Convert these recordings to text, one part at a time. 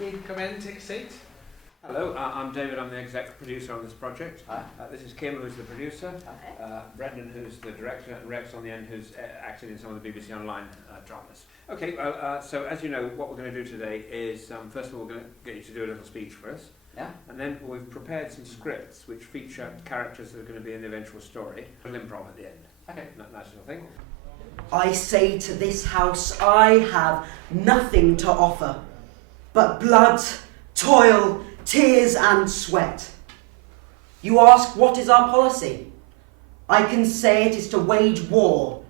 you. Come in, take a seat. Hello, I'm David, I'm the exec producer on this project. Hi. This is Kim, who's the producer. Hi. Brendan, who's the director, and Rex on the end, who's acted in some of the BBC Online dramas. Okay, so as you know, what we're going to do today is, first of all, we're going to get you to do a little speech for us. Yeah. And then we've prepared some scripts which feature characters that are going to be in the eventual story. We'll improv at the end. Okay. Nice little thing. I say to this house, I have nothing to offer but blood, toil, tears and sweat. You ask, what is our policy? I can say it is to wage war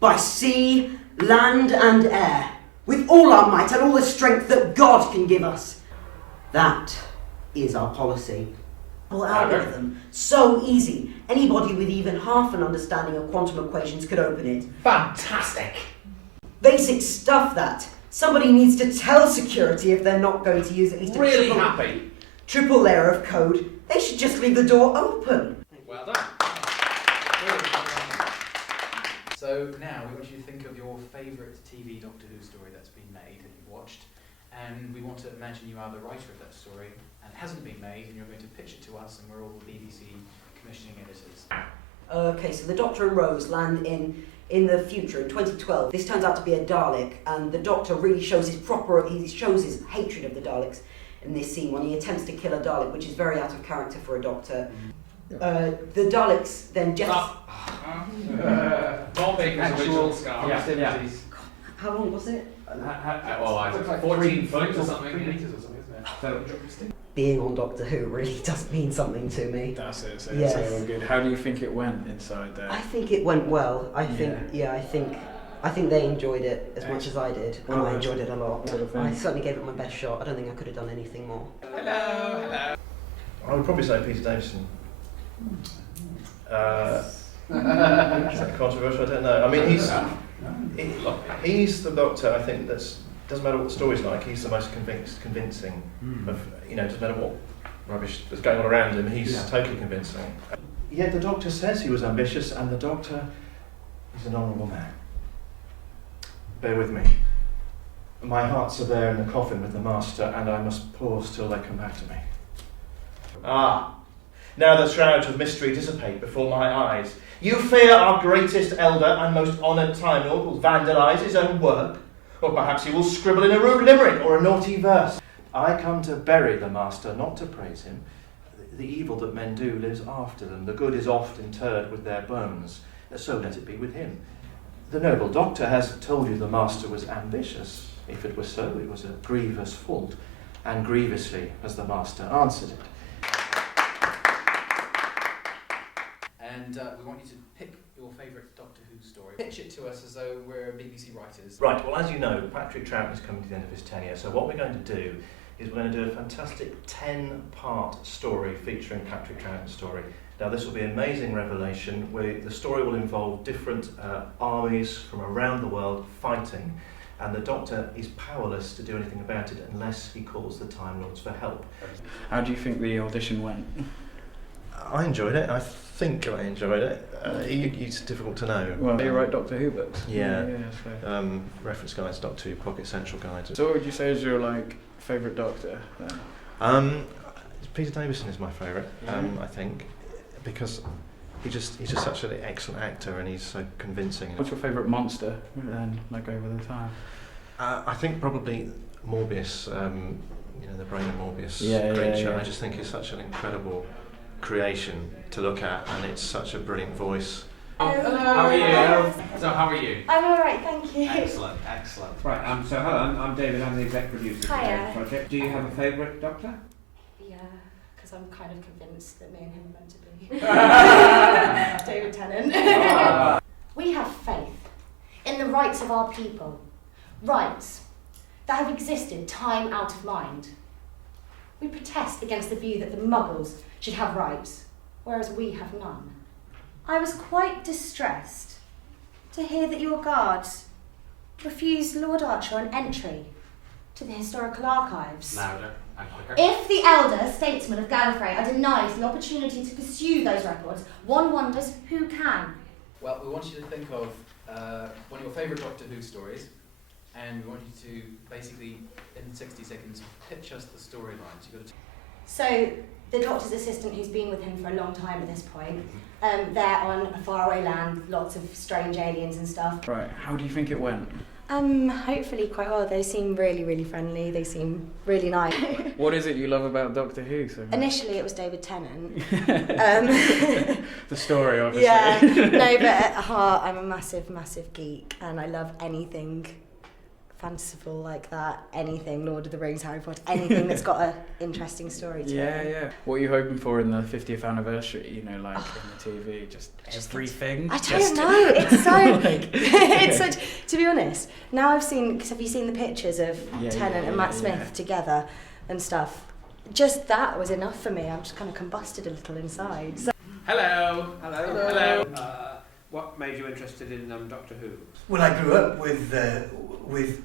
by sea, land and air, with all our might and all the strength that God can give us. That is our policy. Well, algorithm, so easy. Anybody with even half an understanding of quantum equations could open it. Fantastic. Basic stuff that. Somebody needs to tell security if they're not going to use at least a Really happy. triple layer of code. They should just leave the door open. Well done. So now we want you to think of your favourite TV Doctor Who story that's been made and you've watched, and we want to imagine you are the writer of that story and it hasn't been made, and you're going to pitch it to us, and we're all the BBC commissioning editors. Okay, so the Doctor and Rose land in the future in 2012. This turns out to be a Dalek, and the Doctor really shows his hatred of the Daleks in this scene when he attempts to kill a Dalek, which is very out of character for a Doctor. The Daleks then just... Bombing actual scar. Yeah. How long was it? Well, I was like 14 foot or something. 3 meters or something, isn't it? So, Being on Doctor Who really does mean something to me. That's it, so Yes. it's all good. How do you think it went inside there? I think it went well. I think they enjoyed it as much as I did, and I enjoyed it a lot. I certainly gave it my best shot. I don't think I could have done anything more. Hello. I would probably say Peter Davison. Is that controversial? I don't know. I mean, he's the Doctor. I think doesn't matter what the story's like. He's the most convincing. Of doesn't matter what rubbish that's going on around him. He's totally convincing. Yeah, the Doctor says he was ambitious, and the Doctor is an honourable man. Bear with me. My hearts are there in the coffin with the Master, and I must pause till they come back to me. Now the shrouds of mystery dissipate before my eyes. You fear our greatest elder and most honoured Time Lord will vandalise his own work, or perhaps he will scribble in a rude limerick or a naughty verse. I come to bury the Master, not to praise him. The evil that men do lives after them. The good is oft interred with their bones. So let it be with him. The noble Doctor has told you the Master was ambitious. If it was so, it was a grievous fault, and grievously has the Master answered it. And we want you to pick your favourite Doctor Who story. Pitch it to us as though we're BBC writers. Right, well, as you know, Patrick Troughton is coming to the end of his tenure, so what we're going to do is we're going to do a fantastic 10-part story featuring Patrick Troughton's story. Now, this will be an amazing revelation where the story will involve different armies from around the world fighting, and the Doctor is powerless to do anything about it unless he calls the Time Lords for help. How do you think the audition went? I enjoyed it. I think I enjoyed it. It's difficult to know. Well, you write Doctor Who books. Yeah. So. Reference guides, Doctor Who, Pocket Central guides. So what would you say is your favourite Doctor then? Peter Davison is my favourite. I think, because he's just such an excellent actor and he's so convincing. What's your favourite monster then, over the time? I think probably Morbius. The brain of Morbius creature. Yeah. I just think it's such an incredible creation to look at, and it's such a brilliant voice. Hello. How are you? So how are you? I'm alright, thank you. Excellent. right, so hello, I'm David, I'm the exec producer of Hiya. the project. Do you have a favourite Doctor? Yeah, because I'm kind of convinced that me and him are meant to be. David Tennant. We have faith in the rights of our people. Rights that have existed time out of mind. We protest against the view that the Muggles should have rights, whereas we have none. I was quite distressed to hear that your guards refused Lord Archeron entry to the historical archives. Louder and quicker. If the elder statesmen of Gallifrey are denied the opportunity to pursue those records, one wonders who can. Well, we want you to think of one of your favourite Doctor Who stories, and we want you to basically, in 60 seconds, pitch us the storylines. You've got to So, the Doctor's assistant, who's been with him for a long time at this point, they're on a faraway land, lots of strange aliens and stuff. Right, how do you think it went? Hopefully quite well. They seem really, really friendly. They seem really nice. What is it you love about Doctor Who so much? Initially, it was David Tennant. The story, obviously. Yeah, no, but at heart, I'm a massive, massive geek, and I love anything fanciful like that. Anything, Lord of the Rings, Harry Potter, anything that's got an interesting story to it. Yeah. What are you hoping for in the 50th anniversary? You know, like in the TV, just everything. I don't know. It's so. It's such. To be honest, now I've seen. Because have you seen the pictures of Tennant and Matt Smith together and stuff? Just that was enough for me. I'm just kind of combusted a little inside. So. Hello. Hello. What made you interested in Doctor Who? Well, I grew up with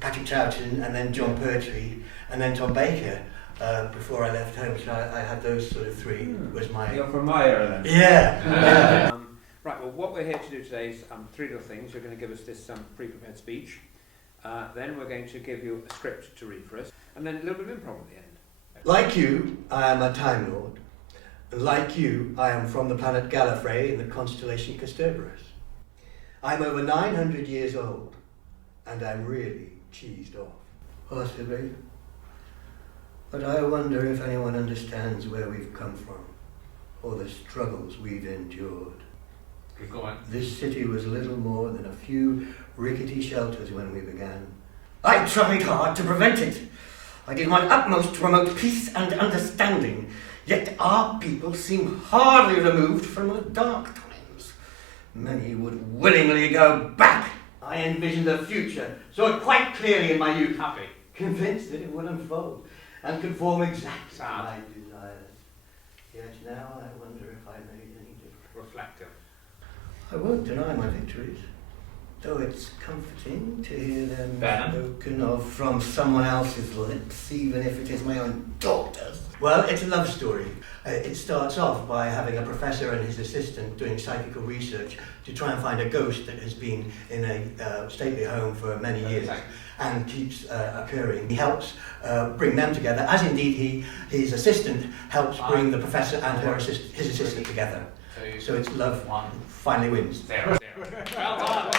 Patrick Troughton and then John Pertwee and then Tom Baker before I left home. So I had those sort of three. Was my. You're from my era then. Yeah. Right. Well, what we're here to do today is three little things. You're going to give us this pre-prepared speech. Then we're going to give you a script to read for us, and then a little bit of improv at the end. Like you, I am a Time Lord. And like you, I am from the planet Gallifrey in the constellation Casterbarus. I'm over 900 years old, and I'm really cheesed off. Possibly. But I wonder if anyone understands where we've come from, or the struggles we've endured. Go on. This city was little more than a few rickety shelters when we began. I tried hard to prevent it. I did my utmost to promote peace and understanding, yet our people seem hardly removed from the dark times. Many would willingly go back. I envisioned a future, saw it quite clearly in my youth. Happy. Convinced that it would unfold and conform exactly to my desires. Yet now I wonder if I made any difference. Reflective. I won't deny my victories, though it's comforting to hear them spoken of from someone else's lips, even if it is my own daughter's. Well, it's a love story. It starts off by having a professor and his assistant doing psychical research to try and find a ghost that has been in a stately home for many years and keeps occurring. He helps bring them together, as indeed his assistant helps bring the professor and his assistant together. So it's love finally wins. Well done.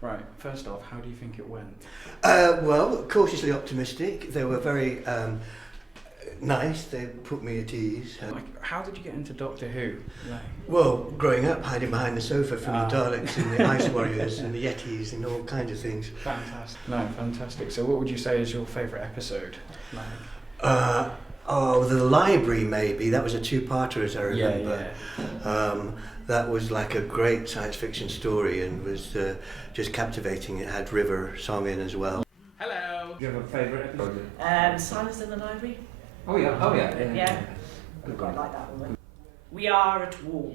Right, first off, how do you think it went? Well, cautiously optimistic. They were very nice. They put me at ease. Like, how did you get into Doctor Who? Like, Well, growing up, hiding behind the sofa from the Daleks and the Ice Warriors and the Yetis and all kinds of things. fantastic. No, fantastic. So what would you say is your favourite episode? Like, The library maybe. That was a two-parter, as I remember. Yeah. That was like a great science fiction story and was just captivating. It had River song in as well. Hello. Do you have a favourite episode? Silence in the Library. Oh yeah. Yeah. I quite like that one. We are at war.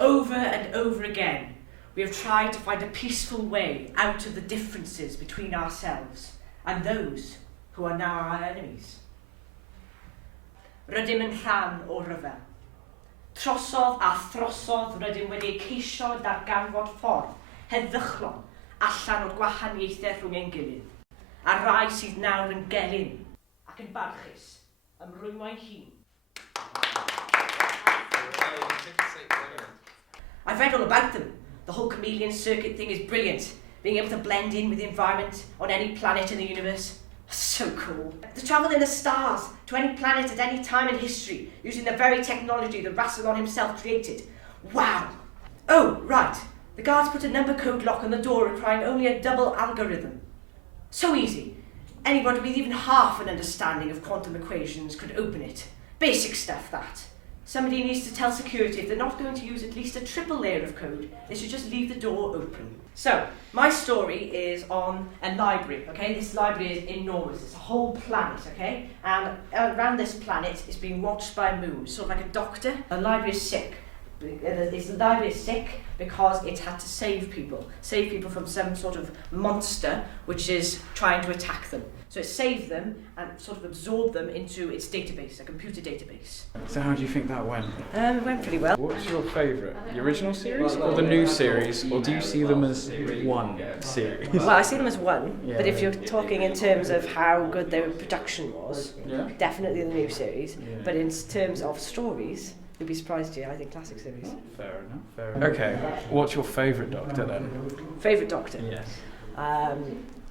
Over and over again, we have tried to find a peaceful way out of the differences between ourselves and those who are now our enemies. Rydym yn rhan o ryfel. Trosodd a throsodd rydym wedi ceisio darganfod ffordd heddychlon allan o'r gwahaniaethau rhwng ein gilydd, a rai sydd nawr yn gelyn ac yn barchus ym rwymo'i hun. I've read all about them. The whole chameleon circuit thing is brilliant. Being able to blend in with the environment on any planet in the universe. So cool. To travel in the stars to any planet at any time in history using the very technology that Rassilon himself created. Wow! Oh, right. The guards put a number code lock on the door requiring only a double algorithm. So easy. Anybody with even half an understanding of quantum equations could open it. Basic stuff, that. Somebody needs to tell security if they're not going to use at least a triple layer of code, they should just leave the door open. So, my story is on a library, okay? This library is enormous. It's a whole planet, okay? And around this planet is being watched by a moon, sort of like a doctor. The library is sick. It's the library is sick because it's had to save people from some sort of monster which is trying to attack them. So it saved them and sort of absorbed them into its database, a computer database. So how do you think that went? It went pretty well. What's your favourite? The original series or the new series? Or do you see them as one series? Well, I see them as one, Yeah. but if you're talking in terms of how good their production was, Yeah. definitely the new series. Yeah. But in terms of stories, you'd be surprised here, I think classic series. Fair enough. Okay, what's your favourite Doctor then? Favourite Doctor? Yes.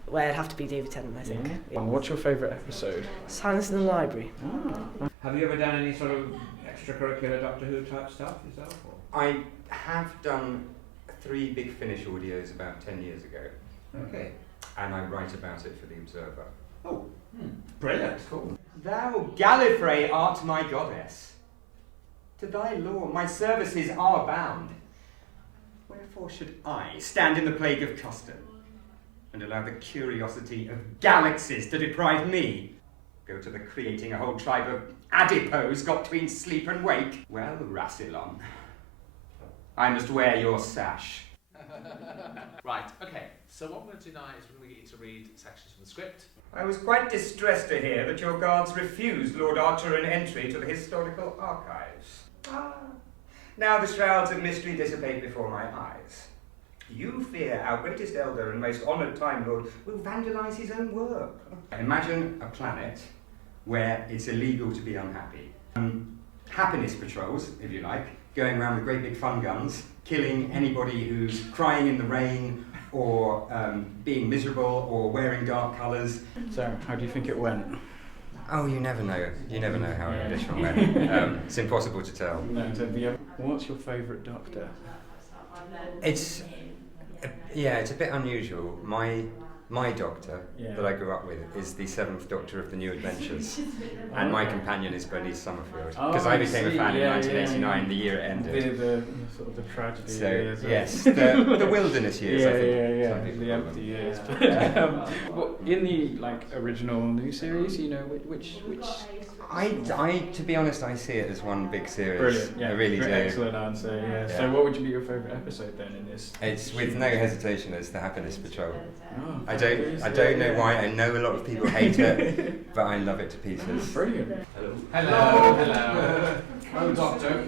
Well, it'd have to be David Tennant, I think. Yeah. And what's your favourite episode? Silence in the Library. Oh. Have you ever done any sort of extracurricular Doctor Who type stuff yourself? Or? I have done 3 Big Finish audios about 10 years ago. Okay. And I write about it for The Observer. Oh, brilliant. Cool. Thou, Gallifrey, art my goddess. To thy law my services are bound. Wherefore should I stand in the plague of custom and allow the curiosity of galaxies to deprive me? Go to the creating a whole tribe of adipose got between sleep and wake. Well, Rassilon, I must wear your sash. Right, okay. So what we're going to do now is we're going to get you to read sections from the script. I was quite distressed to hear that your guards refused Lord Archeron entry to the historical archives. Now the shrouds of mystery dissipate before my eyes. You fear our greatest elder and most honoured Time Lord will vandalise his own work. Imagine a planet where it's illegal to be unhappy. Happiness patrols, if you like, going around with great big fun guns, killing anybody who's crying in the rain or being miserable or wearing dark colours. So, how do you think it went? Oh, you never know. You never know how an audition went. It's impossible to tell. No, what's your favourite Doctor? It's a bit unusual. My Doctor that I grew up with is the 7th Doctor of the New Adventures, and my companion is Bernice Summerfield, because I became a fan in 1989, the year it ended. The sort of the tragedy so, years. Yes, the wilderness years, I think. The empty years. In the original new series, you know, which I to be honest, I see it as one big series. Brilliant, yeah. I really do. Excellent answer, yeah. So what would be your favourite episode then in this? It's with no hesitation, it's the Happiness Patrol. Oh, I don't know why. I know a lot of people hate it, but I love it to pieces. Brilliant. Hello. Oh, Doctor.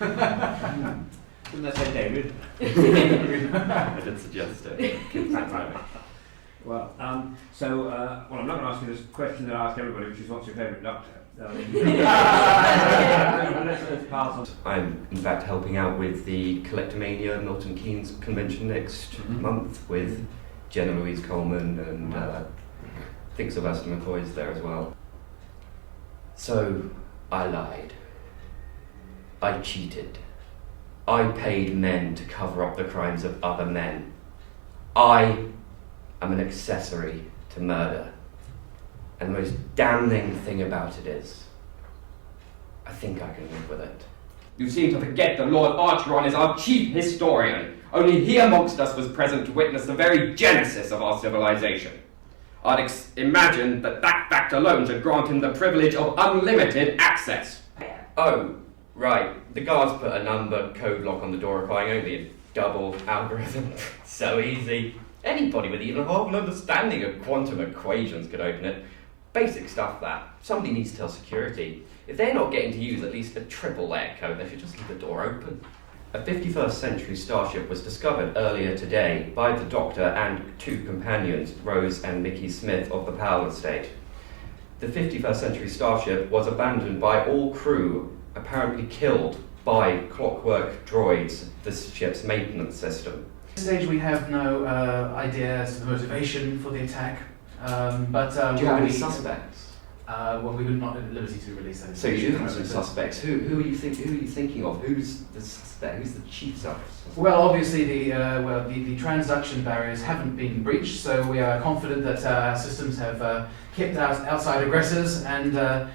Didn't I say David? I did suggest it. Well, I'm not going to ask you this question that I ask everybody, which is what's your favourite Doctor? I'm in fact helping out with the Collectomania Milton Keynes convention next month with Jenna Louise Coleman and I think Sylvester McCoy's there as well. So I lied. I cheated. I paid men to cover up the crimes of other men. I am an accessory to murder. And the most damning thing about it is, I think I can live with it. You seem to forget that Lord Archeron is our chief historian. Only he amongst us was present to witness the very genesis of our civilization. I'd imagine that fact alone should grant him the privilege of unlimited access. Oh, right. The guards put a number code lock on the door requiring only a double algorithm. So easy. Anybody with even half an understanding of quantum equations could open it. Basic stuff that. Somebody needs to tell security. If they're not getting to use at least a triple layer code, they should just leave the door open. A 51st century starship was discovered earlier today by the Doctor and 2 companions, Rose and Mickey Smith of the Powell estate. The 51st century starship was abandoned by all crew, apparently killed by clockwork droids, the ship's maintenance system. At this stage we have no idea as to the motivation for the attack, but do you have any suspects? Well, we would not at liberty to release that. So you do have some suspects. Who are you thinking of? Who's the suspect? Who's the chief suspect? Well, obviously the transduction barriers haven't been breached, so we are confident that our systems have kept out outside aggressors, and there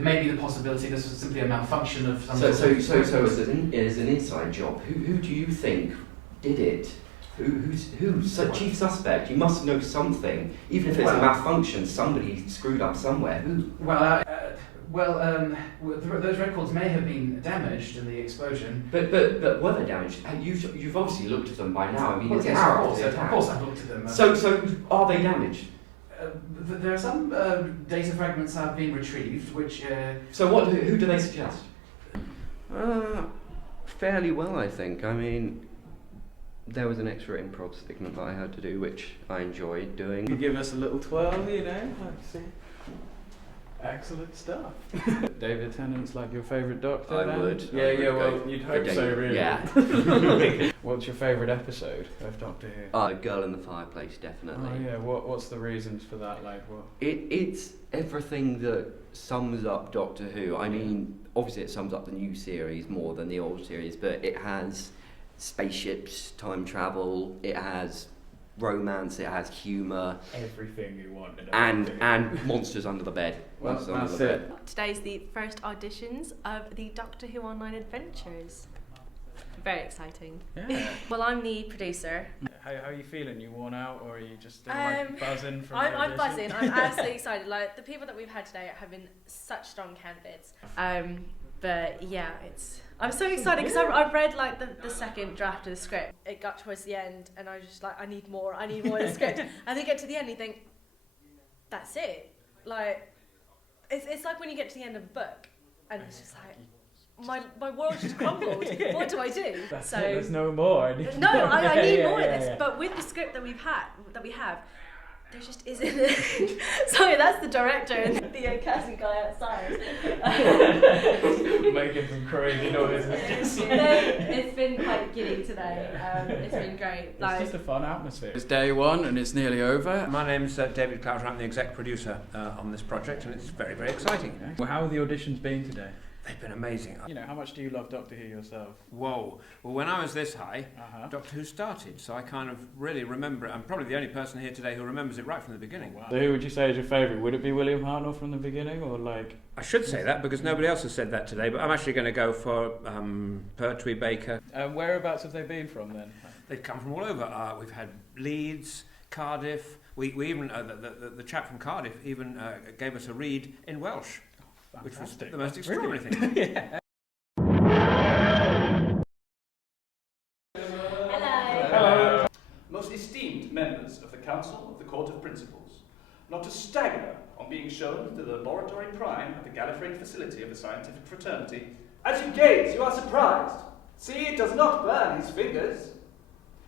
may be the possibility this was simply a malfunction of some. So as an inside job, who do you think did it? Who's chief suspect? You must know something. Even if it's a malfunction, somebody screwed up somewhere. Who? Well, Those records may have been damaged in the explosion. But were they damaged? You've obviously looked at them by now. I mean, Well, it's yes, an hour of after the attack. course I've looked at them. So are they damaged? There are some data fragments have been retrieved, which... So who do they suggest? Fairly well, I think. I mean, there was an extra improv segment that I had to do, which I enjoyed doing. You give us a little twirl, you know, let's see. Excellent stuff. David Tennant's like your favourite Doctor? I then? would. Well, you'd hope so, really. Yeah. What's your favourite episode of Doctor Who? Girl in the Fireplace, definitely. Oh yeah, what's the reasons for that? Like what? It's everything that sums up Doctor Who. I mean, obviously it sums up the new series more than the old series, but it has spaceships, time travel, it has romance, it has humour. Everything you want in and monsters under the bed. Well, that's it. Today's the first auditions of the Doctor Who Online Adventures. Very exciting. Yeah. Well, I'm the producer. How are you feeling? You worn out, or are you just buzzing from I'm buzzing. I'm absolutely excited. Like the people that we've had today have been such strong candidates. But yeah, I'm so excited because I've read like the second draft of the script. It got towards the end, and I was just like, I need more of the script. And then you get to the end, and you think, that's it. Like it's like when you get to the end of a book, and it's just like. My world just crumbled. Yeah. What do I do? That's it, there's no more. I need more of this. But with the script that we have, there just isn't. Sorry, that's the director and the casting guy outside. Making some crazy noises. It's been quite giddy today. It's been great. It's just a fun atmosphere. It's day one and it's nearly over. My name's David Clouser. I'm the exec producer on this project, and it's very, very exciting. Well, how have the auditions been today? They've been amazing. You know, how much do you love Doctor Who yourself? Whoa. Well, when I was this high, Doctor Who started, so I kind of really remember it. I'm probably the only person here today who remembers it right from the beginning. Oh, wow. So who would you say is your favourite? Would it be William Hartnell from the beginning, or like... I should say that because nobody else has said that today, but I'm actually going to go for Pertwee Baker. Whereabouts have they been from then? They've come from all over. We've had Leeds, Cardiff. We even the chap from Cardiff even gave us a read in Welsh. Which was the most extraordinary thing. Yeah. Hello. Most esteemed members of the Council of the Court of Principals, not to stagger on being shown to the Laboratory Prime at the Gallifrey facility of the Scientific Fraternity. As you gaze, you are surprised. See, it does not burn his fingers.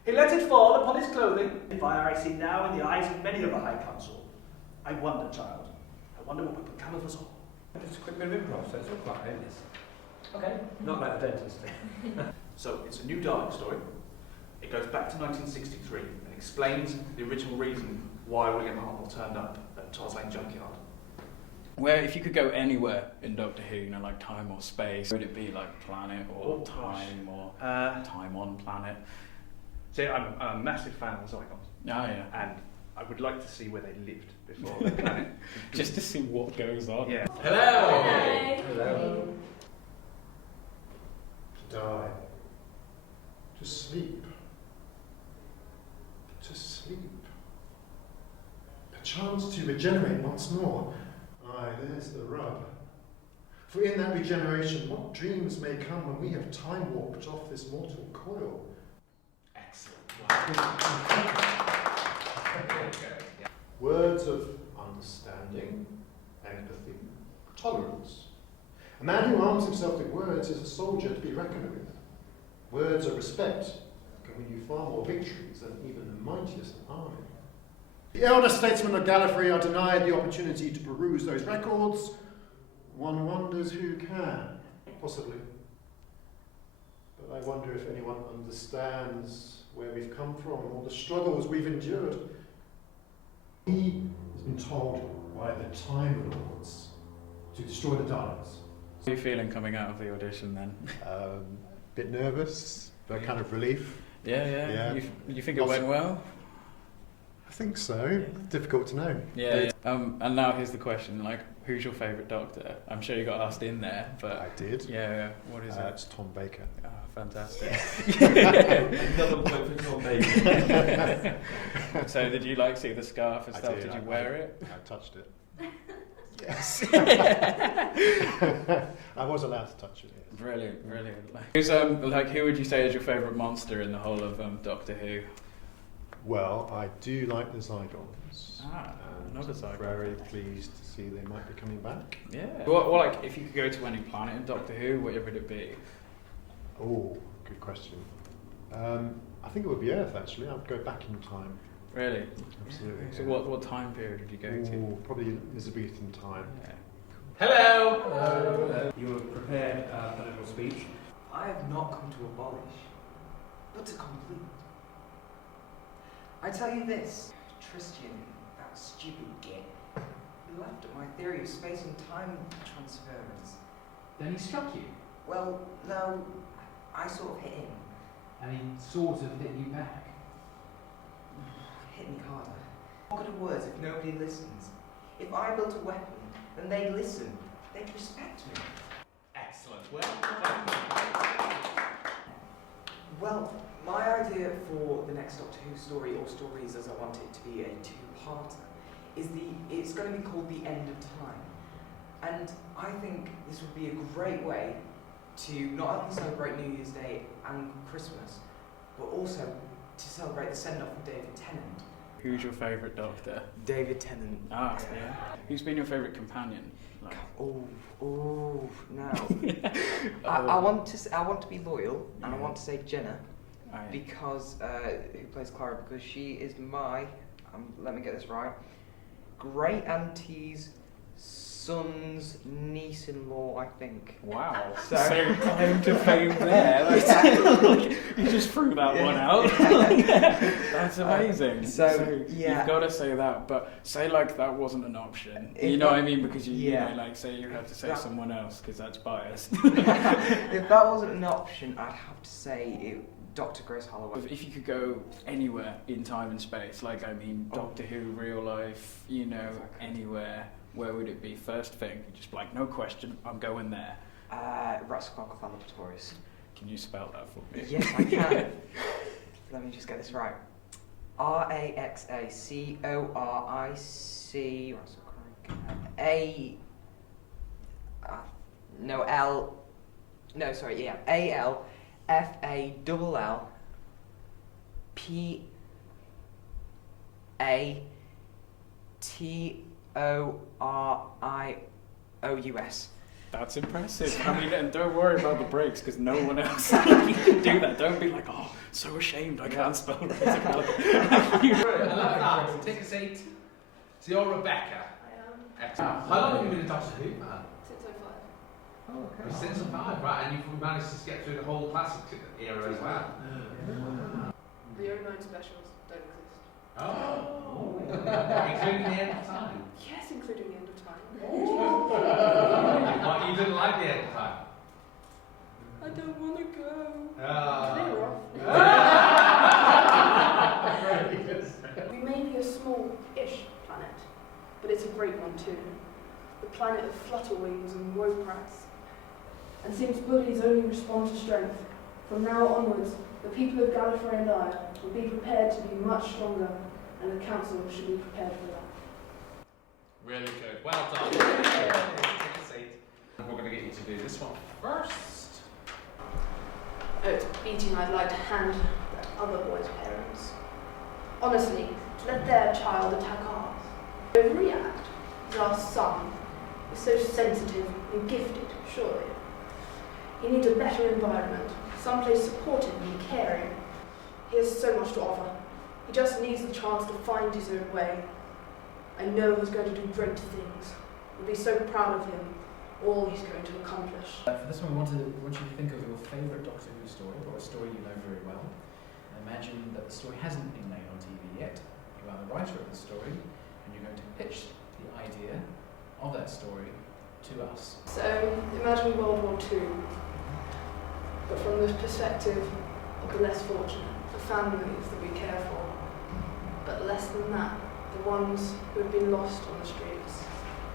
He lets it fall upon his clothing. The fire I see now in the eyes of many of the High Council. I wonder, child. I wonder what will become of us all. It's a quick bit of improv, so it's all quite endless. Okay. Not like the dentist thing. So, it's a new Dalek story. It goes back to 1963 and explains the original reason why William Hartnell turned up at Toz Lane Junkyard. Where, if you could go anywhere in Doctor Who, you know, like time or space, would it be like planet or time or time on planet? See, I'm a massive fan of the Zygons. Oh, yeah. And I would like to see where they lived before the planet. Just to see what goes on. Yeah. Hello. Hello. To die. To sleep. To sleep. A chance to regenerate once more. Aye, there's the rub. For in that regeneration, what dreams may come when we have time warped off this mortal coil? Excellent. Words of understanding, empathy, tolerance. A man who arms himself with words is a soldier to be reckoned with. Words of respect can win you far more victories than even the mightiest army. The elder statesmen of Gallifrey are denied the opportunity to peruse those records. One wonders who can, possibly. But I wonder if anyone understands where we've come from or the struggles we've endured. He has been told by the Time Lords to destroy the Daleks. How are you feeling coming out of the audition then? Bit nervous, but kind of relief. Yeah. You think it went well? I think so. Difficult to know. Yeah. And now here's the question: like, who's your favourite Doctor? I'm sure you got asked in there, but I did. Yeah. What is it? It's Tom Baker. Ah, fantastic. Another point for Tom Baker. So, did you like see the scarf and stuff? Did you wear it? I touched it. Yes. I was allowed to touch it. Yes. Brilliant, brilliant. Who's who would you say is your favourite monster in the whole of Doctor Who? Well, I do like the Zygons. Another Zygon. Very pleased to see they might be coming back. Yeah. Well, like if you could go to any planet in Doctor Who, where would it be? Oh, good question. I think it would be Earth, actually. I'd go back in time. Really? Absolutely. So what time period would you go to? Probably Elizabethan time. Yeah. Hello! Hello. You have prepared a little speech. I have not come to abolish, but to complete. I tell you this, Tristian, that stupid git, he laughed at my theory of space and time transference. Then he struck you? Well, no, I sort of hit him. And he sort of hit you back? Hit me harder. What good are words if nobody listens? If I built a weapon, then they'd listen. They'd respect me. Excellent. Well, well, my idea for the next Doctor Who story, or stories as I want it to be a two-parter, is it's going to be called The End of Time. And I think this would be a great way to not only celebrate New Year's Day and Christmas, but also to celebrate the send-off of David Tennant. Who's your favourite Doctor? David Tennant. Ah, yeah. Who's been your favourite companion? Like... Oh, now. I want to be loyal, and I want to say Jenna, because who plays Clara? Because she is my, let me get this right, great auntie's son's niece-in-law, I think. Wow. So claim to fame there. You just threw that one out. That's amazing. So yeah, you've got to say that, but say like that wasn't an option. You know what I mean? Because you know, like say you have to say someone else because that's biased. If that wasn't an option, I'd have to say Dr. Grace Holloway. If you could go anywhere in time and space, like I mean Doctor Who, real life, you know, anywhere. Where would it be? First thing, just like no question, I'm going there. Raxaclark Laboratories. Can you spell that for me? Yes, I can. Let me just get this right. Raxacoric A. No L. No, sorry. Yeah. ALFAWLPATORIOUS. That's impressive. I mean, and don't worry about the breaks because no one else can do that. Don't be like, oh, so ashamed I can't spell right. I love that. Take a seat. So you're Rebecca. I am. Excellent. How long have you been a Doctor Who fan? Since '05. Oh, okay. Since '05, right? And you've managed to get through the whole classic era as well. The 09 specials don't exist. Oh. Including the end of time. Yes, including the end of time. You didn't like the end of time? I don't want to go. Clear off. We may be a small-ish planet, but it's a great one too. The planet of flutterwings and woe-prats. And since bullies only respond to strength, from now onwards, the people of Gallifrey and I will be prepared to be much stronger, and the council should be prepared for that. Really good. Well done. Take a seat. We're going to get you to do this one first. Oh, it's a beating I'd like to hand that other boy's parents. Honestly, to let their child attack ours. Overreact, as our son is so sensitive and gifted, surely. He needs a better environment, someplace supportive and caring. He has so much to offer. He just needs the chance to find his own way. I know he's going to do great things. We'll be so proud of him, all he's going to accomplish. For this one, we want you to think of your favourite Doctor Who story, or a story you know very well. And imagine that the story hasn't been made on TV yet. You are the writer of the story, and you're going to pitch the idea of that story to us. So, imagine World War II, but from the perspective of the less fortunate, the families that we care for. But less than that, the ones who have been lost on the streets.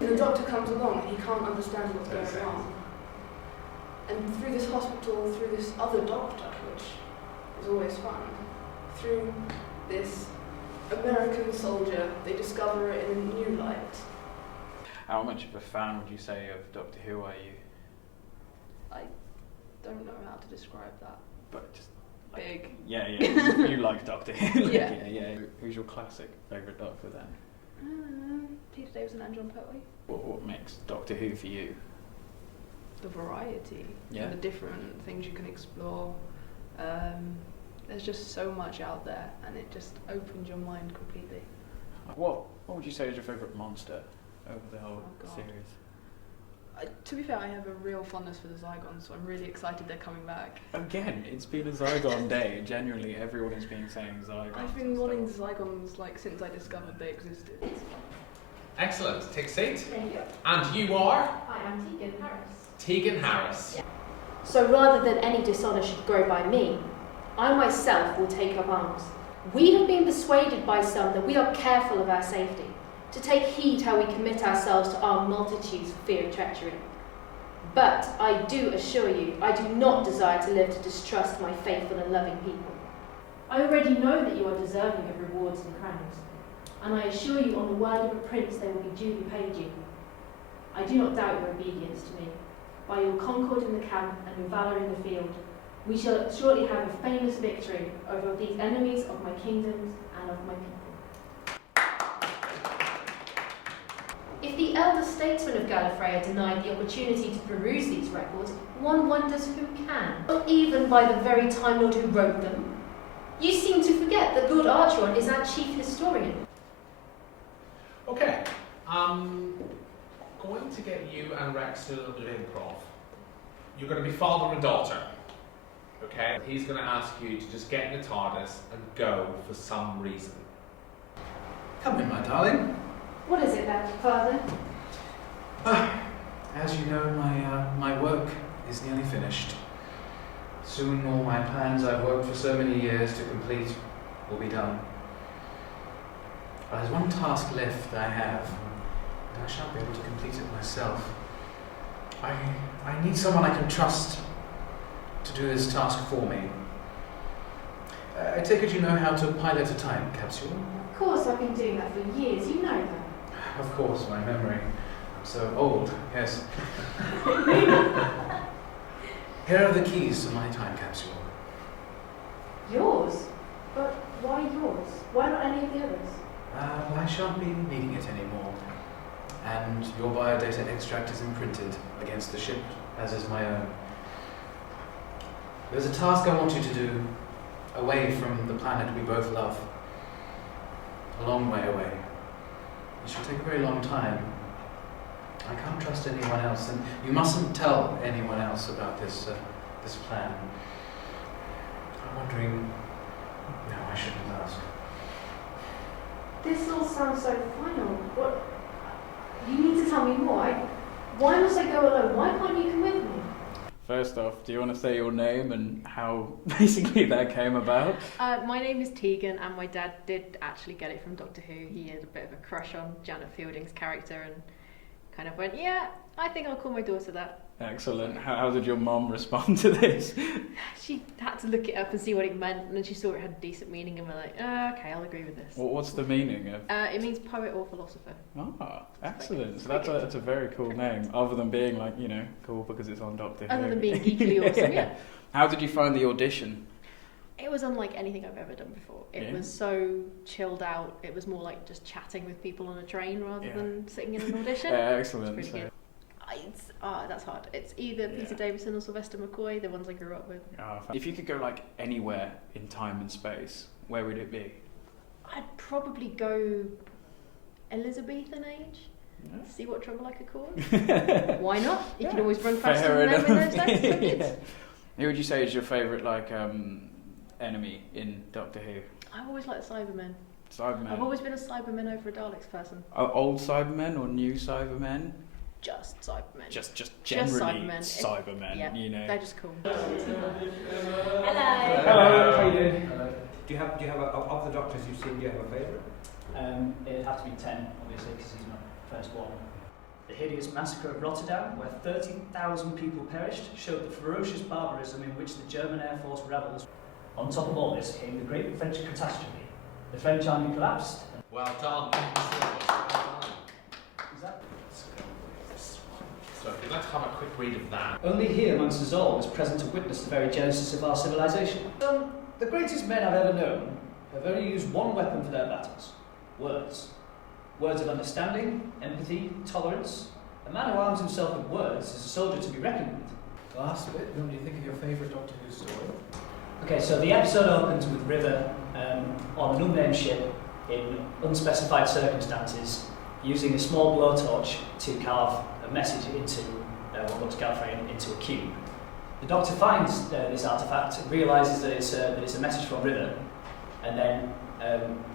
And the doctor comes along and he can't understand what's going on. And through this hospital, through this other doctor, which is always fun, through this American soldier, they discover it in a new light. How much of a fan would you say of Doctor Who are you? I don't know how to describe that. But just big. Yeah. You like Doctor Who. Like, yeah. Yeah. Who's your classic favourite Doctor then? Peter Davison and John Pertwee. What makes Doctor Who for you? The variety. Yeah. And the different things you can explore. There's just so much out there, and it just opens your mind completely. What would you say is your favourite monster over the whole series? To be fair, I have a real fondness for the Zygons, so I'm really excited they're coming back. Again, it's been a Zygon day. Genuinely, everyone has been saying Zygons. I've been wanting Zygons since I discovered they existed. Excellent. Take a seat. Thank you. And you are? I am Tegan Harris. Tegan Harris. So rather than any dishonour should grow by me, I myself will take up arms. We have been persuaded by some that we are careful of our safety, to take heed how we commit ourselves to armed multitudes for fear of treachery. But I do assure you, I do not desire to live to distrust my faithful and loving people. I already know that you are deserving of rewards and crowns, and I assure you on the word of a prince they will be duly paid you. I do not doubt your obedience to me. By your concord in the camp and your valour in the field, we shall shortly have a famous victory over these enemies of my kingdoms and of my people. If the elder statesmen of Gallifrey are denied the opportunity to peruse these records, one wonders who can. Not even by the very Time Lord who wrote them. You seem to forget that Lord Archeron is our chief historian. Okay. Going to get you and Rex to a little improv. You're going to be father and daughter. Okay? He's going to ask you to just get in the TARDIS and go for some reason. Come in, my darling. What is it then, Father? As you know, my work is nearly finished. Soon all my plans I've worked for so many years to complete will be done. But there's one task left that I have, and I shan't be able to complete it myself. I need someone I can trust to do this task for me. I take it you know how to pilot a time capsule? Of course, I've been doing that for years, you know that. Of course, my memory. I'm so old, yes. Here are the keys to my time capsule. Yours? But why yours? Why not any of the others? I shan't be needing it anymore. And your biodata extract is imprinted against the ship, as is my own. There's a task I want you to do away from the planet we both love. A long way away. It should take a very long time. I can't trust anyone else, and you mustn't tell anyone else about this plan. I'm wondering... No, I shouldn't ask. This all sounds so final. What? You need to tell me more. Why must I go alone? Why can't you come with me? First off, do you want to say your name and how basically that came about? My name is Tegan, and my dad did actually get it from Doctor Who. He had a bit of a crush on Janet Fielding's character and kind of went, yeah, I think I'll call my daughter that. Excellent. How did your mum respond to this? She had to look it up and see what it meant, and then she saw it had a decent meaning, and we're like, okay, I'll agree with this. What's the meaning of? It means poet or philosopher. Ah, excellent. So that's a very cool name, other than being cool because it's on Doctor Who. Other than being geekily awesome, yeah. How did you find the audition? It was unlike anything I've ever done before. It was so chilled out. It was more like just chatting with people on a train rather than sitting in an audition. Excellent. It's pretty good. That's hard. It's either Peter Davison or Sylvester McCoy, the ones I grew up with. If you could go anywhere in time and space, where would it be? I'd probably go Elizabethan age. See what trouble I could cause. Why not? You can always run faster than them in those days. Who would you say is your favourite enemy in Doctor Who? I've always liked Cybermen. Cybermen. I've always been a Cybermen over a Daleks person. Old Cybermen or new Cybermen? Just Cybermen. Just generally Cybermen. Yeah, they're just cool. Hello. Hello. How are you doing? Hello. Do you have of the Doctors you've seen? Do you have a favourite? It'd have to be 10, obviously, because he's my first one. The hideous massacre of Rotterdam, where 30,000 people perished, showed the ferocious barbarism in which the German Air Force rebels. On top of all this came the Great French Catastrophe. The French army collapsed. Well done. Is that? like to have a quick read of that. Only he amongst us all is present to witness the very genesis of our civilization. The greatest men I've ever known have only used one weapon for their battles: words. Words of understanding, empathy, tolerance. A man who arms himself with words is a soldier to be reckoned with. Last bit, what do you think of your favourite Doctor Who story? Okay, so the episode opens with River on an unnamed ship in unspecified circumstances, using a small blowtorch to carve a message into what looks Gallifrey into a cube. The Doctor finds this artefact, realises that it's a message from River, and then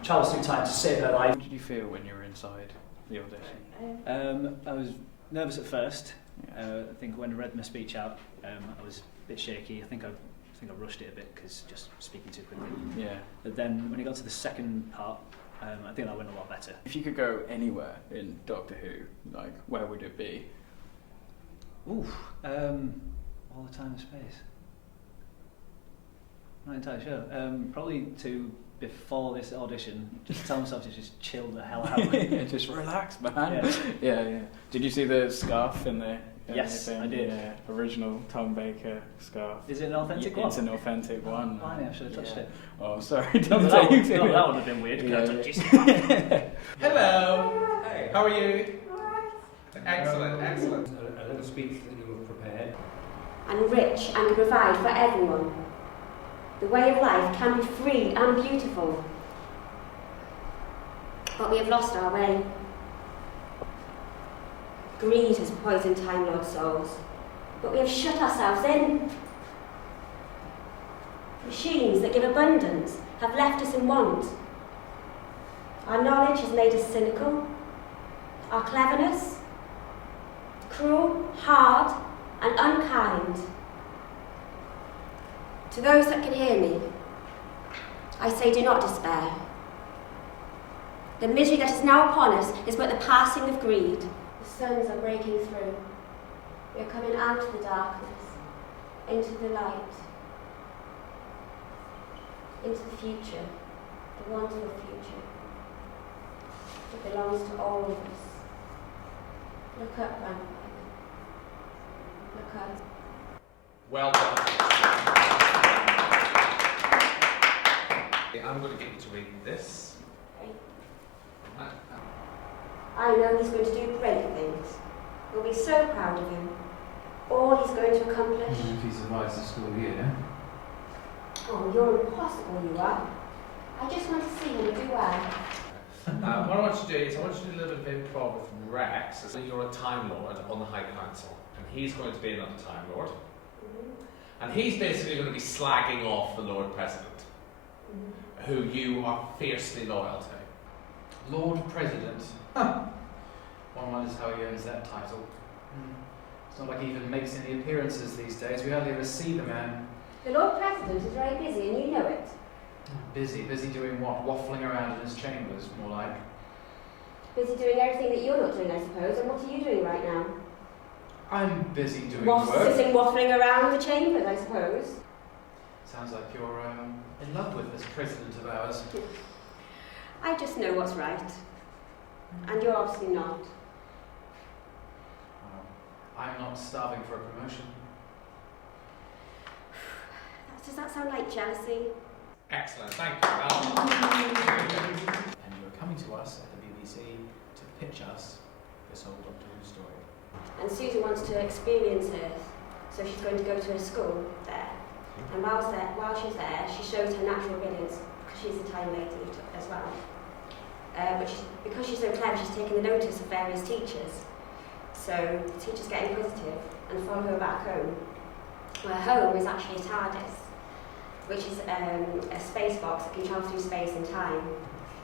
travels through time to save her life. How did you feel when you were inside the audition? I was nervous at first. I think when I read my speech out, I was a bit shaky. I think I rushed it a bit because just speaking too quickly. Yeah. But then when it got to the second part, I think that went a lot better. If you could go anywhere in Doctor Who, like, where would it be? Ooh, all the time and space. Not entirely sure. Probably to before this audition, just tell myself to just chill the hell out. Yeah, just relax, man. Yeah. Did you see the scarf in there? Yes, I did. Yeah, original Tom Baker scarf. Is it an authentic one? It's an authentic one. Blimey, I should have touched it. Oh, sorry. That would have been weird. Hello. Hey, how are you? Excellent. A little speech that you have prepared. And rich and provide for everyone. The way of life can be free and beautiful. But we have lost our way. Greed has poisoned Time Lord souls, but we have shut ourselves in. Machines that give abundance have left us in want. Our knowledge has made us cynical. Our cleverness, cruel, hard, and unkind. To those that can hear me, I say do not despair. The misery that is now upon us is but the passing of greed. The suns are breaking through. We are coming out of the darkness, into the light, into the future, the wonderful future. It belongs to all of us. Look up, Grandfather. Look up. Well done. I'm going to get you to read this. I know he's going to do great things. We'll be so proud of him. All he's going to accomplish. If he survives the school year. Oh, you're impossible, you are. I just want to see him do well. What I want you to do is I want you to do a little bit of improv with Rex. So you're a Time Lord on the High Council, and he's going to be another Time Lord. And he's basically going to be slagging off the Lord President, who you are fiercely loyal to. Lord President. Huh. One wonders how he earns that title. It's not like he even makes any appearances these days. We hardly ever see the man. The Lord President is very busy, and you know it. Busy doing what? Waffling around in his chambers, more like. Busy doing everything that you're not doing, I suppose. And what are you doing right now? I'm busy doing work. Sitting waffling around the chambers, I suppose. Sounds like you're in love with this president of ours. I just know what's right. And you're obviously not. Well, I'm not starving for a promotion. Does that sound like jealousy? Excellent, thank you. And you're coming to us at the BBC to pitch us this whole Doctor Who story. And Susan wants to experience Earth, so she's going to go to a school there. And while she's there, she shows her natural brilliance, because she's a Time Lady as well. But because she's so clever, she's taken the notice of various teachers. So the teachers get inquisitive and follow her back home. Her home is actually a TARDIS, which is a space box that can travel through space and time.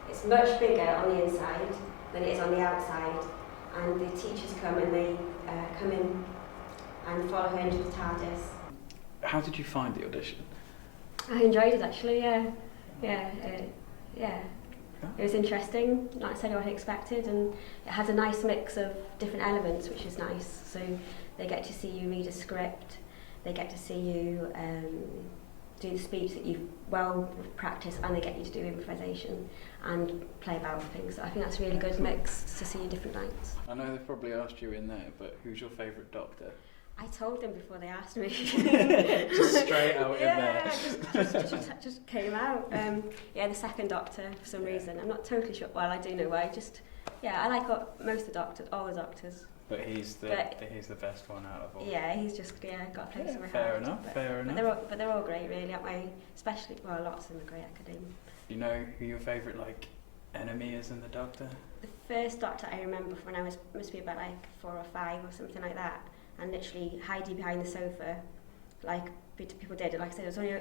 It's much bigger on the inside than it is on the outside. And the teachers come and they come in and follow her into the TARDIS. How did you find the audition? I enjoyed it actually, yeah. It was interesting, not necessarily what I expected, and it has a nice mix of different elements, which is nice. So they get to see you read a script, they get to see you do the speech that you've well practiced, and they get you to do improvisation and play about with things. So I think that's a really good mix to see different nights. I know they've probably asked you in there, but who's your favourite Doctor? I told them before they asked me. Just straight out in there. Just came out. Yeah, the second Doctor for some reason. I'm not totally sure. Well, I do know why. I like most of the Doctors, all the Doctors. But he's the best one out of all. Yeah, he's just got a place in my fair heart. Enough, fair enough. But they're all great, really, aren't they? Especially, well, lots of them are great academia. Do you know who your favourite enemy is in the Doctor? The first Doctor I remember when I must be about 4 or 5 or something like that, and literally hiding behind the sofa, people did. Like I said, it was only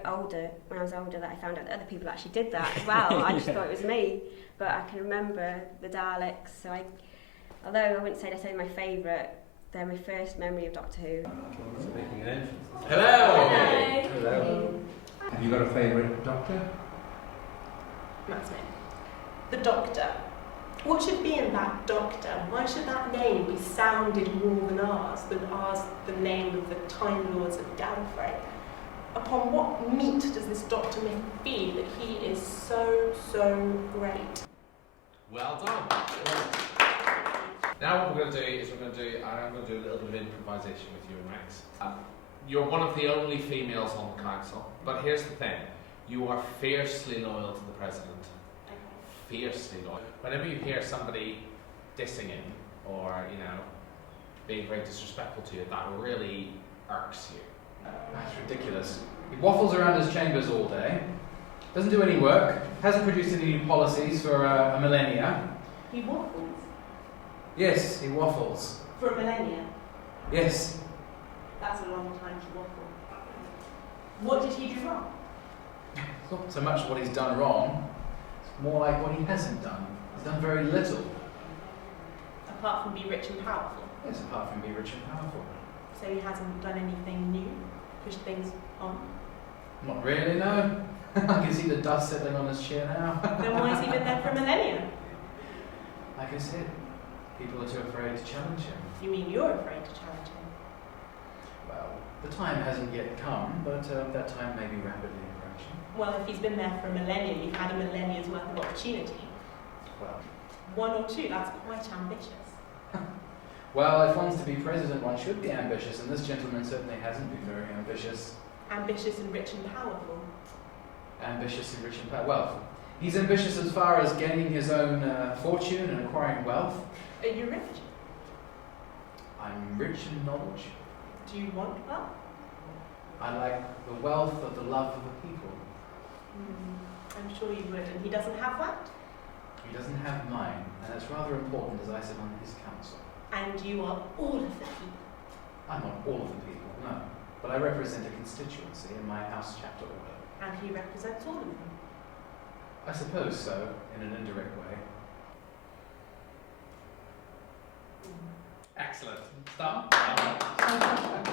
when I was older that I found out that other people actually did that as well. I just thought it was me, but I can remember the Daleks. So although I wouldn't say necessarily my favourite, they're my first memory of Doctor Who. Hello. Hello. Have you got a favourite Doctor? Matt Smith. The Doctor. What should be in that Doctor? Why should that name be sounded more than ours the name of the Time Lords of Gallifrey? Upon what meat does this Doctor myth feed that he is so, so great? Well done. Now what we're going to do is I'm going to do a little bit of improvisation with you and Rex. You're one of the only females on the council, but here's the thing. You are fiercely loyal to the President. Fiercely loyal. Whenever you hear somebody dissing him or, being very disrespectful to you, that really irks you. That's ridiculous. He waffles around his chambers all day, doesn't do any work, hasn't produced any new policies for a millennia. He waffles? Yes, he waffles. For a millennia? Yes. That's a long time to waffle. What did he do wrong? It's not so much what he's done wrong, it's more like what he hasn't done. He's done very little. Apart from be rich and powerful? Yes, apart from be rich and powerful. So he hasn't done anything new? Pushed things on? Not really, no. I can see the dust settling on his chair now. Then why has he been there for a millennia? Like I said, people are too afraid to challenge him. You mean you're afraid to challenge him? Well, the time hasn't yet come, but that time may be rapidly approaching. Well, if he's been there for a millennia, you've had a millennia's worth of opportunity. Well, 1 or 2, that's quite ambitious. Well, if one's to be president, one should be ambitious, and this gentleman certainly hasn't been very ambitious. Ambitious and rich and powerful? Ambitious and rich and powerful. Well, he's ambitious as far as gaining his own fortune and acquiring wealth. Are you rich? I'm rich in knowledge. Do you want wealth? I like the wealth of the love of the people. I'm sure you would, and he doesn't have that? He doesn't have mine, and that's rather important as I sit on his council. And you are all of the people? I'm not all of the people, no. But I represent a constituency in my House chapter order. And he represents all of them? I suppose so, in an indirect way. Excellent. Start.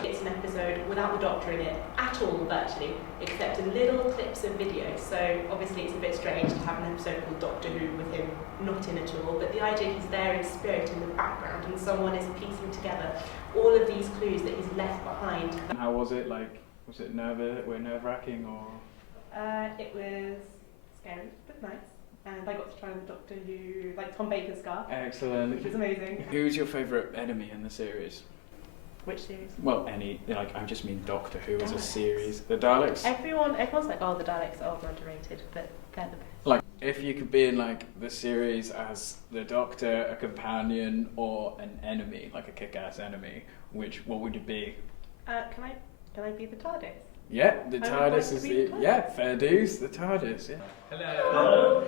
It's an episode without the Doctor in it at all, virtually, except in little clips of video. So obviously it's a bit strange to have an episode called Doctor Who with him not in at all, but the idea he's there in spirit in the background and someone is piecing together all of these clues that he's left behind. And how was it? Was it nerve-wracking or? It was scary, but nice. And I got to try the Doctor Who, Tom Baker's scarf. Excellent. Which was amazing. Who's your favourite enemy in the series? Which series? Well, any. I just mean Doctor Who as a series. The Daleks? Everyone's like, oh, the Daleks are underrated, but they're the best. If you could be in the series as the Doctor, a companion, or an enemy, like a kick-ass enemy, what would it be? Can I be the TARDIS? Yeah, the TARDIS is the fair dues, the TARDIS. Yeah. Hello.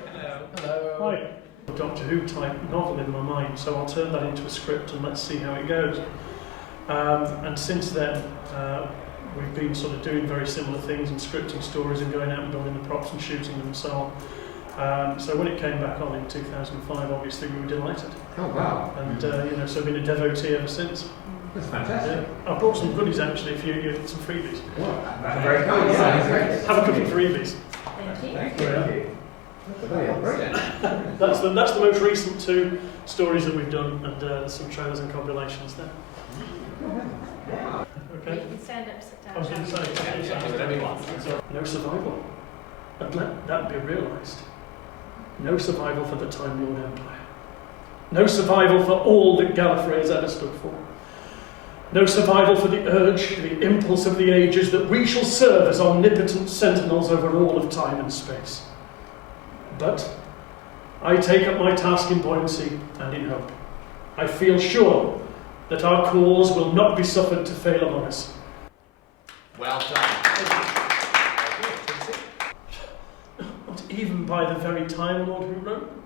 Hi. A Doctor Who type novel in my mind, so I'll turn that into a script and let's see how it goes. And since then, we've been sort of doing very similar things and scripting stories and going out and building the props and shooting them and so on. So when it came back on in 2005, obviously we were delighted. Oh wow! And so I've been a devotee ever since. That's fantastic. Yeah. I brought some goodies actually. If you some freebies. Well, that's very kind. Yeah, great. Have a couple of freebies. Thank you. That's the most recent 2 stories that we've done, and there's some trailers and compilations there. Okay. You can stand them sit down. I was going to say, whatever you want. No survival. And let that be realised. No survival for the Time Lord Empire. No survival for all that Gallifrey has ever stood for. No survival for the urge, the impulse of the ages that we shall serve as omnipotent sentinels over all of time and space. But I take up my task in buoyancy and in hope. I feel sure that our cause will not be suffered to fail among us. Well done. Not even by the very Time Lord who wrote them.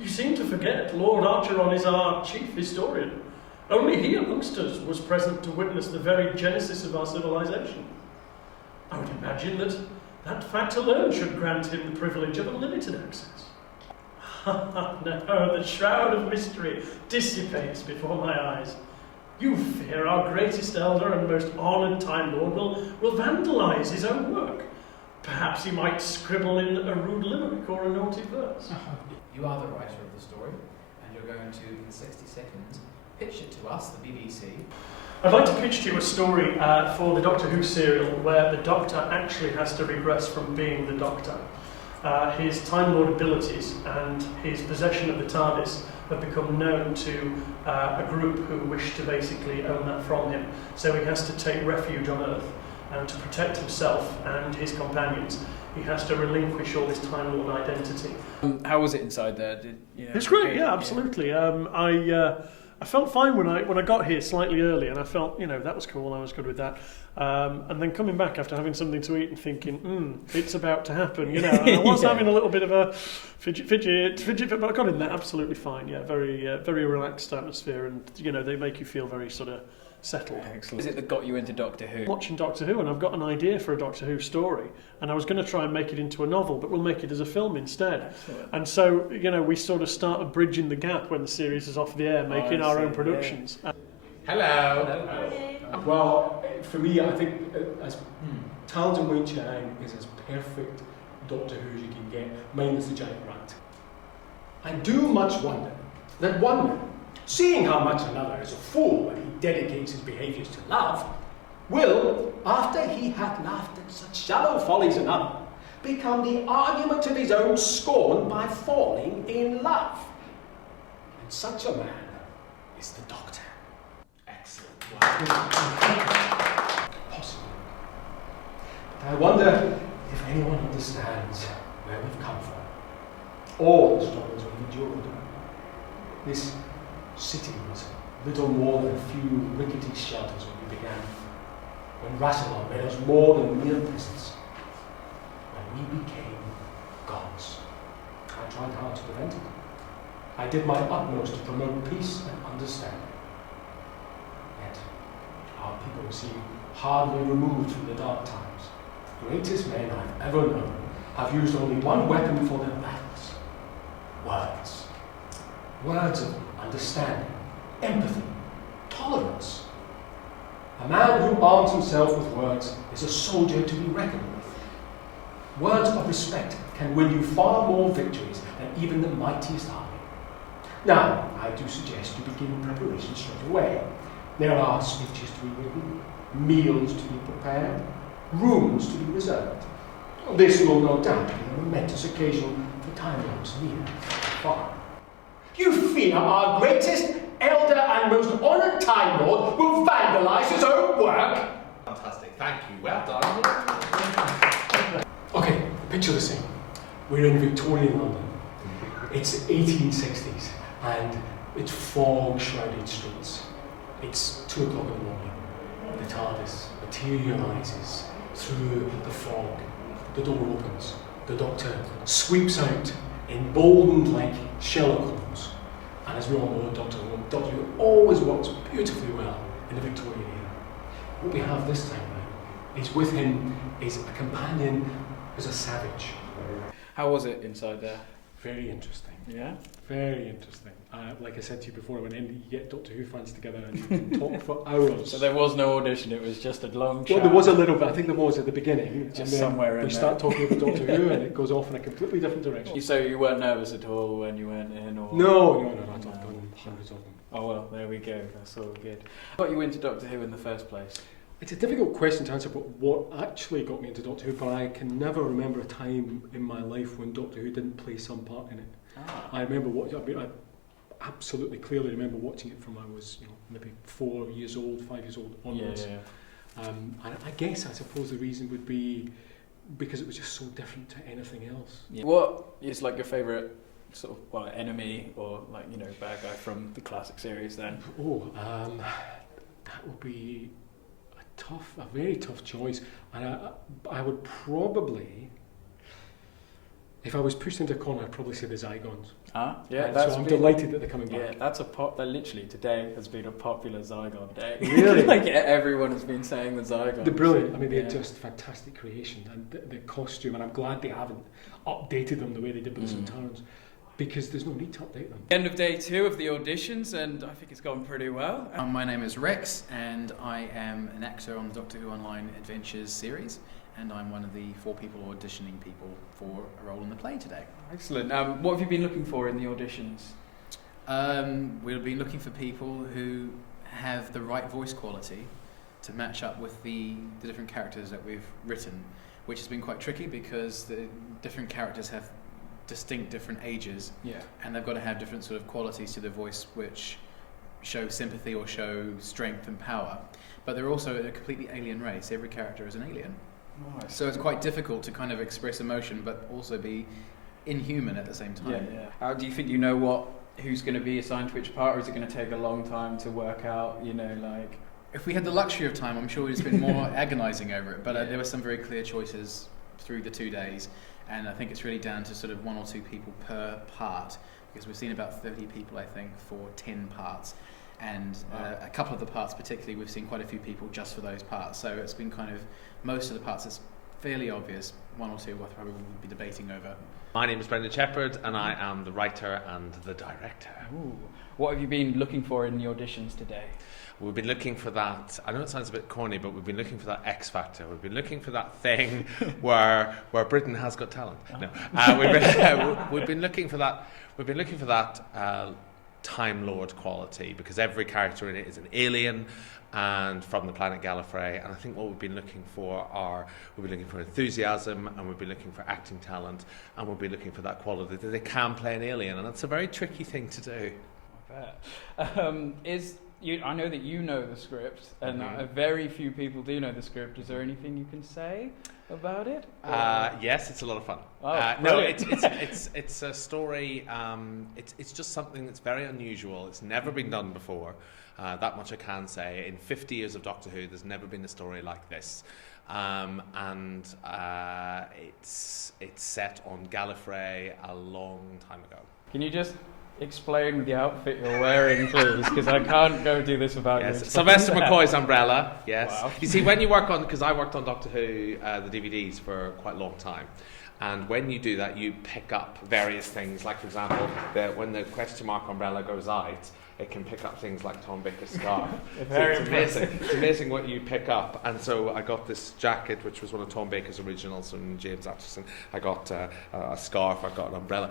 You seem to forget Lord Archeron is our chief historian. Only he amongst us was present to witness the very genesis of our civilization. I would imagine that that fact alone should grant him the privilege of unlimited access. No, the shroud of mystery dissipates before my eyes. You fear our greatest elder and most honoured Time Lord will vandalise his own work. Perhaps he might scribble in a rude limerick or a naughty verse. You are the writer of the story, and you're going to, in 60 seconds, pitch it to us, the BBC. I'd like to pitch to you a story for the Doctor Who serial where the Doctor actually has to regress from being the Doctor. His Time Lord abilities and his possession of the TARDIS have become known to a group who wish to basically own that from him. So he has to take refuge on Earth, and to protect himself and his companions, he has to relinquish all his Time Lord identity. How was it inside there? It's great, yeah, absolutely. I felt fine when I got here slightly early, and I felt, that was cool, I was good with that. And then coming back after having something to eat and thinking, it's about to happen, And I was having a little bit of a fidget, but I got in there absolutely fine, yeah, very relaxed atmosphere, and, they make you feel very sort of settled. Excellent. Is it that got you into Doctor Who? Watching Doctor Who, and I've got an idea for a Doctor Who story, and I was going to try and make it into a novel, but we'll make it as a film instead. Excellent. And so, we sort of started bridging the gap when the series is off the air, making our own productions. Hello. Hello. Well, for me, I think as Townsend Wei Chang is as perfect Doctor Who as you can get, minus the giant rat. I do much wonder that one man, seeing how much another is a fool when he dedicates his behaviours to love, will, after he hath laughed at such shallow follies another, become the argument of his own scorn by falling in love. And such a man is the Doctor. Excellent. Possibly. But I wonder if anyone understands where we've come from. All the struggles we've endured. This city was little more than a few rickety shelters when we began. When Rassilon made us more than mere peasants. When we became gods. I tried hard to prevent it. I did my utmost to promote peace and understanding. Yet, our people seem hardly removed from the dark times. The greatest men I've ever known have used only one weapon for their battles. Words. Words of understanding, empathy, tolerance. A man who arms himself with words is a soldier to be reckoned with. Words of respect can win you far more victories than even the mightiest army. Now, I do suggest you begin preparations straight away. There are speeches to be written, meals to be prepared, rooms to be reserved. This will no doubt be a momentous occasion for Time Lords near far. You fear our greatest, elder, and most honoured Time Lord will vandalise his own work? Fantastic, thank you. Well done. Okay, picture the scene. We're in Victorian London. It's 1860s, and it's fog-shrouded streets. It's 2 o'clock in the morning. The TARDIS materialises through the fog. The door opens. The Doctor sweeps out, emboldened like Sherlock Holmes. And as we all know, Doctor Who always works beautifully well in the Victorian era. What we have this time now is with him is a companion who's a savage. How was it inside there? Very interesting. Yeah? Very interesting. Like I said to you before, when you get Doctor Who fans together and you can talk for hours. So there was no audition, it was just a long chat? Well, there was a little bit. I think there was at the beginning. Just somewhere in we there. start talking about Doctor Who and it goes off in a completely different direction. So you weren't nervous at all when you went in? Or No, I've done hundreds of them. Oh well, there we go, that's all good. What got you into Doctor Who in the first place? It's a difficult question to answer, but what actually got me into Doctor Who, but I can never remember a time in my life when Doctor Who didn't play some part in it. I remember watching, I absolutely clearly remember watching it from I was maybe 4 years old, 5 years old onwards. And I guess, I suppose the reason would be because it was just so different to anything else. What is like your favourite sort of enemy or bad guy from the classic series then? That would be a very tough choice, and I would probably, if I was pushed into a corner, I'd probably say the Zygons. So I'm delighted that they're coming back. Yeah, that's that literally today has been a popular Zygon day. Really? Everyone has been saying the Zygons. They're brilliant. I mean, they're just fantastic creation, and the costume, and I'm glad they haven't updated them the way they did with the Sontarans, because there's no need to update them. End of day 2 of the auditions, and I think it's gone pretty well. My name is Rex, and I am an actor on the Doctor Who Online Adventures series, and I'm one of the 4 people auditioning people for a role in the play today. Excellent. What have you been looking for in the auditions? We've been looking for people who have the right voice quality to match up with the different characters that we've written, which has been quite tricky because the different characters have distinct different ages, and they've got to have different sort of qualities to their voice which show sympathy or show strength and power. But they're also a completely alien race. Every character is an alien. So it's quite difficult to kind of express emotion but also be inhuman at the same time. How do you think who's going to be assigned to which part, or is it going to take a long time to work out, If we had the luxury of time, I'm sure we'd spend more agonising over it, but there were some very clear choices through the 2 days, and I think it's really down to sort of 1 or 2 people per part, because we've seen about 30 people, I think, for 10 parts, and a couple of the parts particularly, we've seen quite a few people just for those parts, so it's been kind of, most of the parts, it's fairly obvious. 1 or 2 I probably would be debating over. My name is Brendan Shepherd, and I am the writer and the director. Ooh. What have you been looking for in the auditions today? We've been looking for that, I know it sounds a bit corny, but we've been looking for that X Factor. We've been looking for that thing where Britain has got talent. We've been looking for that. We've been looking for that Time Lord quality, because every character in it is an alien and from the planet Gallifrey, and I think what we've been looking for enthusiasm, and we've been looking for acting talent, and we've been looking for that quality that they can play an alien, and that's a very tricky thing to do. I bet. I know that you know the script, and very few people do know the script. Is there anything you can say about it? Yes, it's a lot of fun. No, it's a story. It's just something that's very unusual. It's never been done before. That much I can say. In 50 years of Doctor Who, there's never been a story like this, and it's set on Gallifrey a long time ago. Can you just explain the outfit you're wearing, please? Because I can't go do this without you. Sylvester McCoy's umbrella. Yes. Wow. You see, when you work on, because I worked on Doctor Who, the DVDs for quite a long time. And when you do that, you pick up various things. Like, for example, when the question mark umbrella goes out, it can pick up things like Tom Baker's scarf. It's amazing. It's amazing what you pick up. And so I got this jacket, which was one of Tom Baker's originals from James Atchison. I got a scarf. I got an umbrella.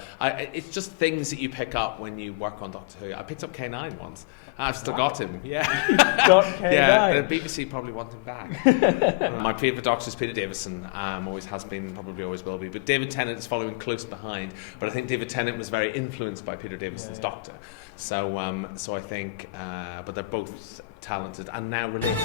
It's just things that you pick up when you work on Doctor Who. I picked up K9 once. I've still got him. Yeah. Got K9. Yeah. The BBC probably want him back. My favourite Doctor is Peter Davison. Always has been, probably always will be. But David Tennant is following close behind. But I think David Tennant was very influenced by Peter Davison's Doctor. So I think, but they're both talented and now related.